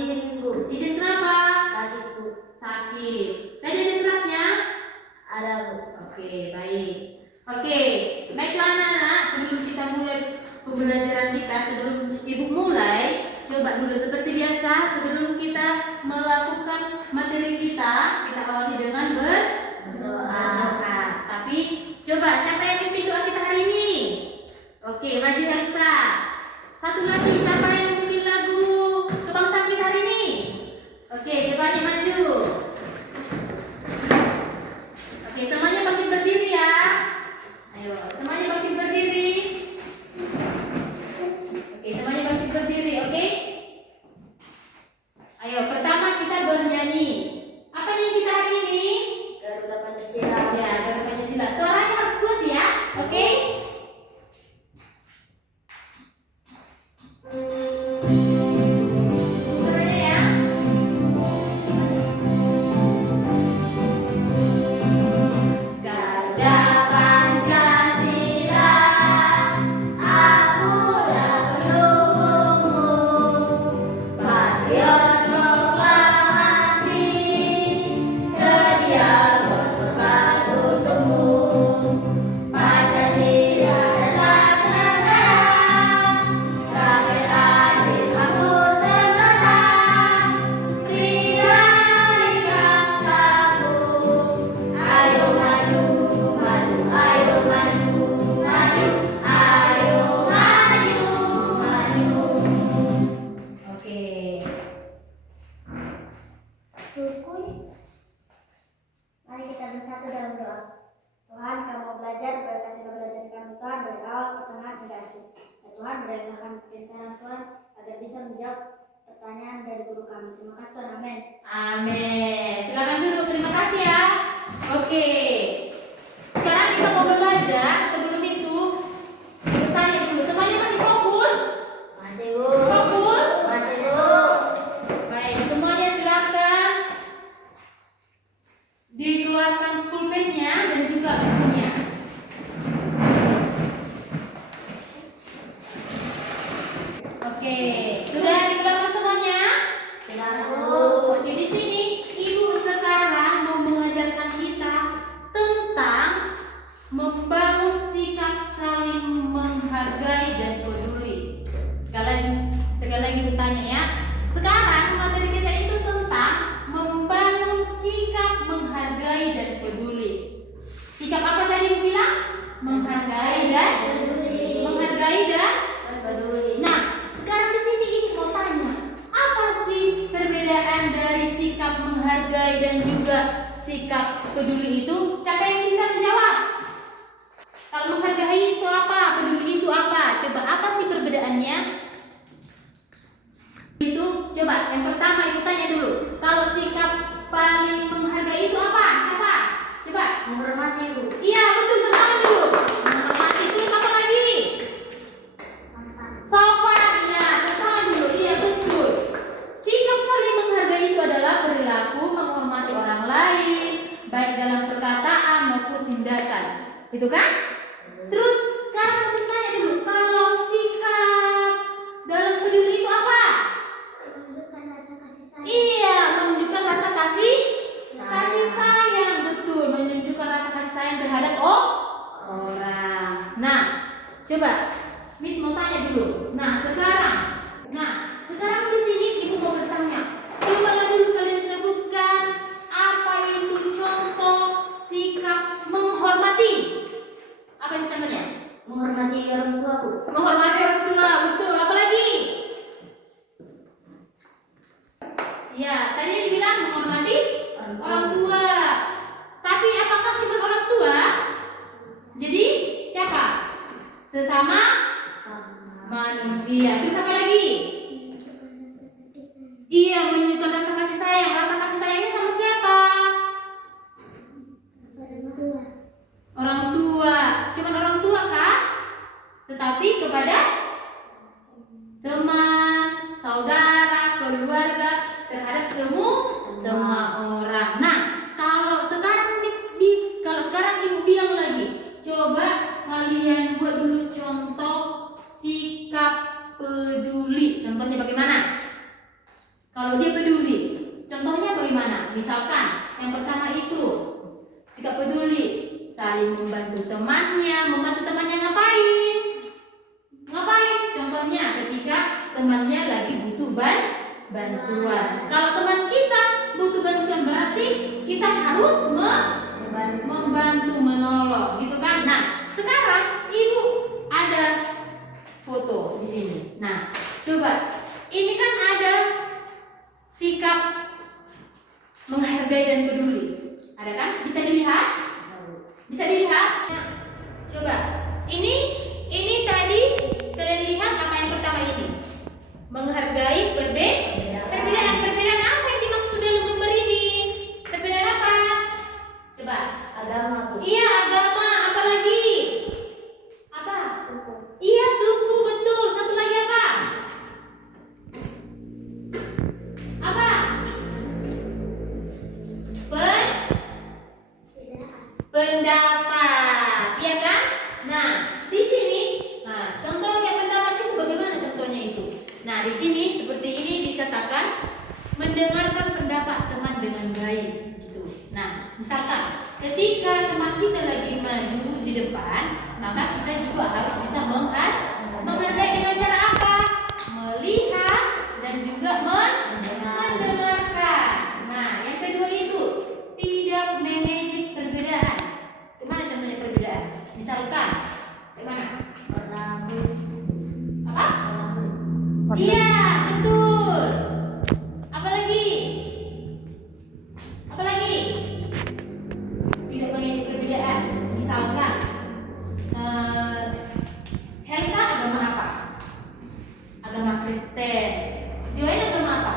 izin minggu. Izin kenapa? Sakit Bu. Sakit. Tadi ada suratnya? Ada Bu. Oke, baik. Oke, baiklah anak-anak, sebelum kita mulai pembelajaran kita, sebelum ibu mulai, coba dulu seperti biasa, sebelum kita melakukan materi kita awali dengan berdoa. Tapi coba siapa yang pimpin doa kita hari ini? Oke, maju Elsa. Satu lagi, siapa yang bikin lagu kebangsaan kita hari ini? Oke, coba nih maju. Oke, semuanya bangkit berdiri ya. Ayo, semuanya bangkit berdiri. Oke, semuanya bangkit berdiri, oke? Ayo, pertama kita bernyanyi. Apa yang kita hari ini? Garuda Pancasila. Ya, Garuda Pancasila. Suaranya harus kuat ya, oke? Suaranya ya. Garuda Pancasila, akulah pendukungmu, patriot proklamasi, sedia berkorban untukmu. Pancasila dasar negara, rakyat adil makmur sejahtera, berikan bangsaku. Ayo maju, maju, ayo maju, maju, ayo maju, maju. Oke. Syukur. Mari kita bersatu dalam doa. Tuhan, kami mau belajar, berkatilah belajar kami Tuhan dari awal, pertengahan hingga akhir. Ya Tuhan, berilah kami kepintaran Tuhan agar bisa menjawab pertanyaan dari guru kami. Terima kasih Tuhan, amin. Amin. Silakan duduk. Terima kasih ya. Oke. Sekarang kita mau belajar. Sebelum itu, kita tanya dulu. Semuanya masih fokus? Masih Bu. Fokus? Masih Bu. Baik. Semuanya silakan dikeluarkan pulpennya dan juga bukunya. Oke. Sudah dikeluarkan semuanya? Silakan Bu. Oke, di sini Ibu sekarang mau mengajarkan kita tentang membangun sikap saling menghargai dan peduli. Sekali lagi bertanya ya. Sekarang materi kita itu tentang membangun sikap menghargai dan peduli. Sikap apa tadi Ibu bilang? Menghargai dan Peduli. menghargai dan Peduli. Nah, sekarang di sini Ibu mau tanya, apa sih perbedaan dari sikap menghargai dan juga sikap peduli itu? Siapa yang bisa menjawab? Kalau menghargai itu apa? Peduli itu apa? Coba apa sih perbedaannya? Itu coba yang pertama Ibu tanya dulu. Kalau sikap paling menghargai itu apa? Siapa? Coba. Menghormati Bu. Iya, betul, teman dulu. Menghormati terus apa lagi? Sopan, ya, sopan dulu, iya betul. Sikap saling menghargai itu adalah perilaku menghormati orang lain, baik dalam perkataan maupun tindakan. Gitu kan? Terus sekarang kami tanya dulu, kalau sikap dalam peduli itu apa? Menunjukkan rasa kasih sayang. Iya, menunjukkan rasa kasih sayang, betul, menunjukkan rasa kasih sayang terhadap orang. Nah, coba Miss mau tanya dulu. Nah, sekarang di sini Ibu mau bertanya. Cobalah dulu kalian sebutkan apa itu contoh sikap menghormati. Apa itu contohnya? Menghormati orang tua Bu. Menghormati orang tua, betul. Apa lagi? Ya, tadi dibilang menghormati orang tua. Tapi apakah cuma orang tua? Jadi siapa? Sesama manusia. Terus apa lagi? Iya, menunjukkan rasa kasih sayang. Rasa kasih sayangnya sama siapa? Orang tua. Cuma orang tua kah? Tetapi kepada teman, saudara, keluarga, terhadap semua orang. Nah, kalau sekarang Ibu bilang lagi, coba kalian buat dulu contoh sikap peduli. Contohnya bagaimana? Kalau saling membantu temannya. Membantu temannya ngapain? Ngapain? Contohnya ketika temannya lagi butuh bantuan. Kalau teman kita butuh bantuan berarti kita harus membantu, menolong, gitu kan? Nah, sekarang ibu ada foto di sini. Nah, coba ini kan ada sikap menghargai dan peduli. Ada kan? Bisa dilihat? Bisa dilihat? Nah, coba ini tadi kalian lihat apa yang pertama ini? Menghargai perbedaan. Perbedaan apa yang dimaksud dalam gambar ini? Perbedaan apa? Coba. Agama. Iya, agama. Apa lagi? Apa? Suku. Iya, suku, betul. Satu lagi apa? Apa? Pendapat. Iya kan? Nah, di sini, contohnya pendapat itu bagaimana contohnya itu? Nah, di sini seperti ini dikatakan mendengarkan pendapat teman dengan baik gitu. Nah, misalkan ketika teman kita lagi maju di depan, maka kita juga harus bisa menghargai dengan cara apa? Melihat dan juga mendengarkan. Nah, yang kedua itu tidak mengejek perbedaan. Gimana contohnya perbedaan? Misalkan, gimana? Apa? Iya, betul. Apa lagi? Apa lagi? Tidak mengejek perbedaan. Misalkan, Helsa agama apa? Agama Kristen. Joanne agama apa?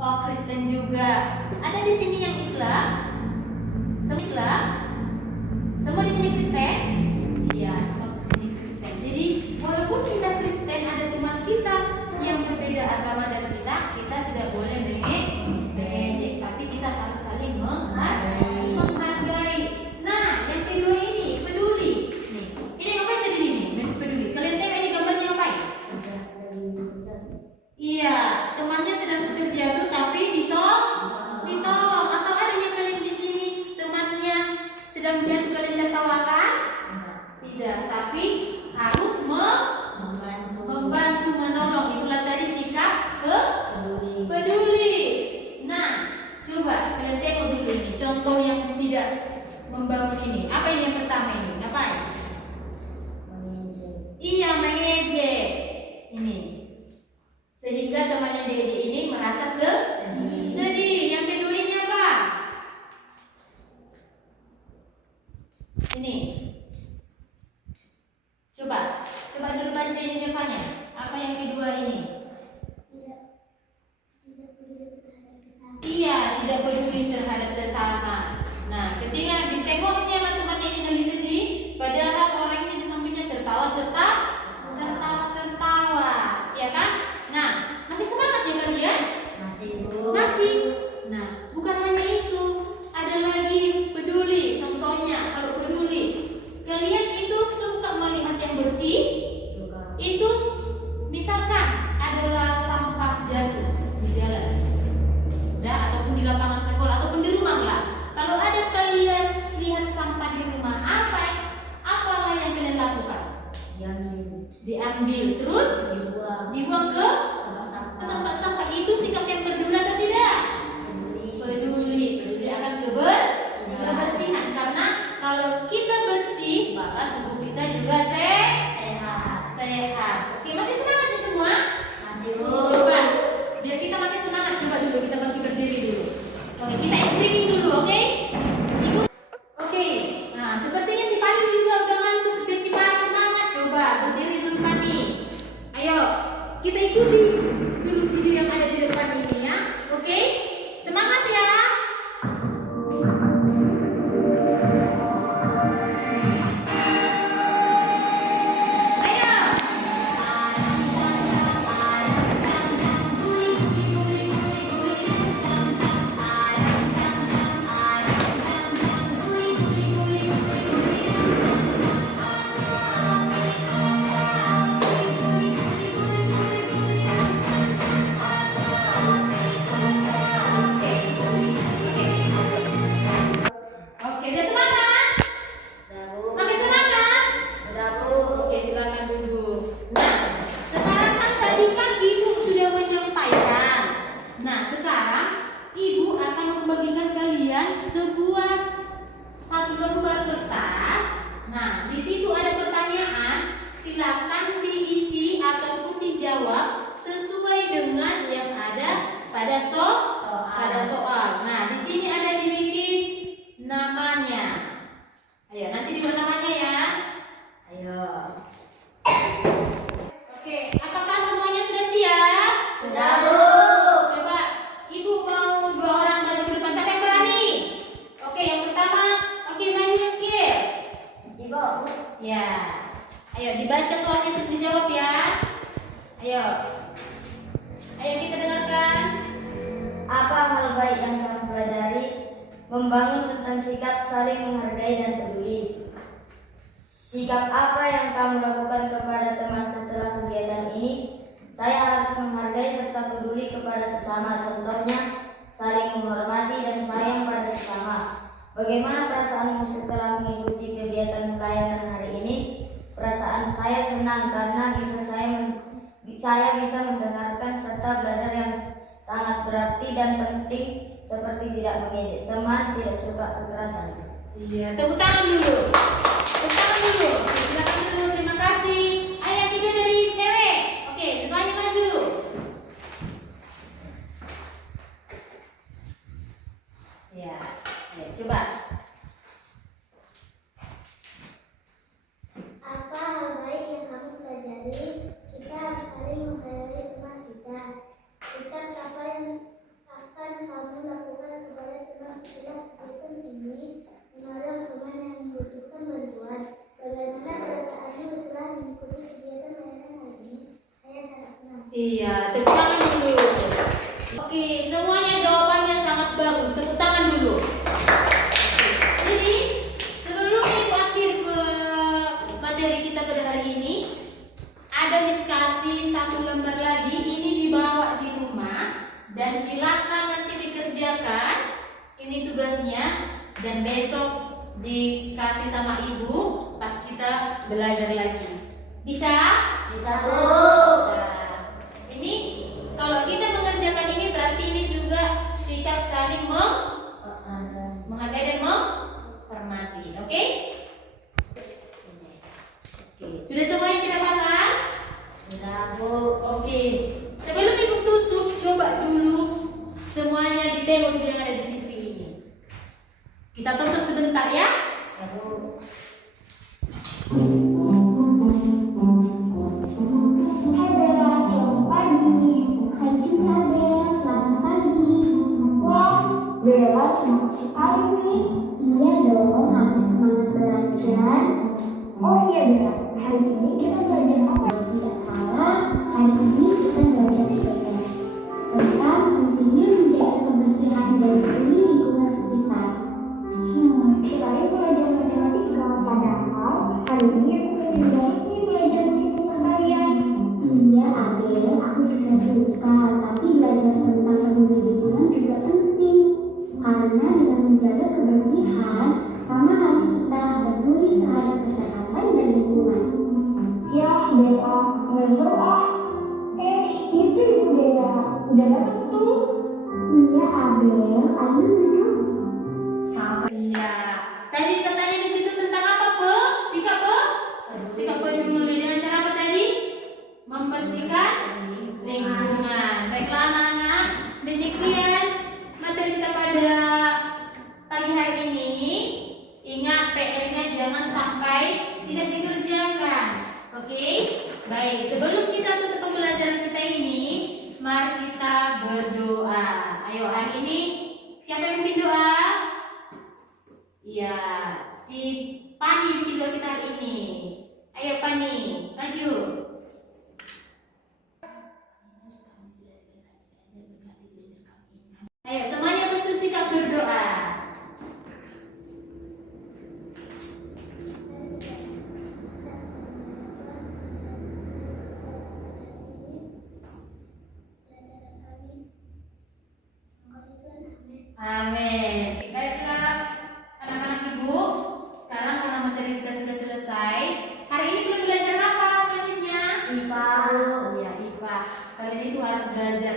Oh, Kristen juga. Ada di sini yang Islam? Semua Islam? Semua di sini Kristen? Iya, semua di sini Kristen. Jadi, walaupun kita Kristen, ada teman kita yang berbeda agama dari kita tidak boleh mengejek, tapi kita harus saling menghargai. Nah, yang kedua ini peduli. Nih, ini ngapain tadi ini? Peduli. Kalian tengok ini gambarnya ngapain? Iya, temannya sedang terjatuh tapi ditolong. Atau adanya kalian di sini temannya sedang jatuh kalian tertawakan? Tidak, tapi harus membantu, menolong. Itulah tadi sikap peduli. Nah, coba kalian tengok dulu ini contoh yang tidak membangun ini. Apa ini yang pertama ini? Ngapain? Iya, mengejek. Ini. Sehingga teman yang diejek ini merasa sedih. Yang kedua ini apa? Ini. Coba dulu baca ini depannya. Apa yang kedua ini? Iya, tidak peduli terhadap sesama. Nah, ketika ditengoknya teman ini lagi sedih, padahal orang ini di sampingnya tertawa, ya kan? Nah, masih semangat ya kalian? Masih. Nah, bukan hanya itu, ada lagi peduli. Contohnya, kalau peduli, kalian itu suka melihat yang bersih? Itu misalkan adalah sampah jatuh di jalan, ataupun di lapangan sekolah, ataupun di rumah lah. Kalau ada kalian lihat sampah di rumah, apalah yang kalian lakukan? Diambil, terus dibuang ke tempat sampah. Itu sikap yang peduli atau tidak? Peduli akan kebersihan. Karena kalau kita bersih, maka tubuh kita juga sehat. Oke, masih semangat ya semua? Masih, Bu. Coba, biar kita makin semangat, coba dulu kita bangkit berdiri dulu. Oke, kita breathing dulu, oke? Ikut. Oke, nah sepertinya si Pani juga udah ngantuk. Biar si Pani semangat, coba berdiri dulu Pani. Ayo, kita ikuti dulu video yang ada di depan ini ya. Oke, semangat ya. Oke, udah semangat? Ibu. Ya. Ayo dibaca soalnya terus dijawab ya. Ayo. Ayo kita dengarkan. Apa hal baik yang kamu pelajari? Membangun tentang sikap saling menghargai dan peduli. Sikap apa yang kamu lakukan kepada teman setelah kegiatan ini? Saya harus menghargai serta peduli kepada sesama. Contohnya, saling menghormati dan sayang pada sesama. Bagaimana perasaanmu setelah mengikuti kegiatan pelayanan hari ini? Perasaan saya senang karena saya bisa mendengarkan serta belajar yang sangat berarti dan penting, seperti tidak mengejek teman, tidak suka kekerasan. Iya, tepuk tangan dulu. Tepuk tangan dulu. Silakan dulu, terima kasih. Ayo yang kedua dari cewek. Oke, semuanya maju. Ya, ayo coba. Apa hal baik yang kamu pelajari? Kita harus saling menghargai teman kita. Sikap apa yang akan kamu lakukan kepada teman setelah kegiatan ini? Menolong teman yang membutuhkan bantuan. Bagaimana perasaanmu setelah mengikuti kegiatan layanan hari ini? Saya sangat senang. Iya, tepuk tangan dulu. Oke, semuanya jawabannya sangat bagus. Tepuk tangan dulu. Jadi, sebelum kita akhir ke materi kita pada hari ini, ada diskusi satu lembar lagi. Ini dibawa di rumah dan silakan nanti dikerjakan. Ini tugasnya dan besok dikasih sama ibu pas kita belajar lagi. Bisa? Bisa, Bu. Bisa. Ini kalau kita mengerjakan ini berarti ini juga sikap saling menghargai dan menghormati. Oke? Oke. Sudah semuanya tidak paham? Sudah, Bu. Oke. Sebelum ibu tutup, coba dulu semuanya ditengok dulu yang ada di TV ini. Kita tutup sebentar ya. Ya, Bu. Hai Bella, selamat pagi. Hai juga Bella, selamat pagi. Wah, Bella semangat sekali nih. Iya dong, harus semangat belajar. Oh iya Bella, hari ini kita belajar apa? Tidak salah, hari ini kita belajar IPS tentang pentingnya menjaga kebersihan dan peduli lingkungan sekitar. Kirain belajar matematika, padahal hari ini aku pengen banget nih belajar lingkungan kalian. Iya Adel, aku juga suka, tapi belajar tentang peduli lingkungan juga penting. Karena dengan menjaga kebersihan, sama halnya kita peduli terhadap kesehatan dan lingkungan. Ya Bella, nggak seru ah. Itu Ibu Dea, udah datang tuh. Iya Adel, ayo duduk. Sama. Iya. Tadi katanya di situ tentang apa, Pe? Sikap apa? Sikap peduli dengan cara apa tadi? Membersihkan lingkungan. Baiklah anak-anak, demikian materi kita pada pagi hari ini. Ingat PR-nya jangan sampai tidak dikerjakan. Oke? Baik, sebelum kita tutup pembelajaran kita ini, mari kita berdoa. Ayo hari ini siapa yang memimpin doa? Iya, si Pani bikin doa kita hari ini. Ayo Pani, maju. Ayo semuanya bentuk sikap berdoa. Amin. Baiklah anak-anak ibu, sekarang karena materi kita sudah selesai, hari ini belum belajar apa selanjutnya? IPA. Ya IPA. Kalian itu harus belajar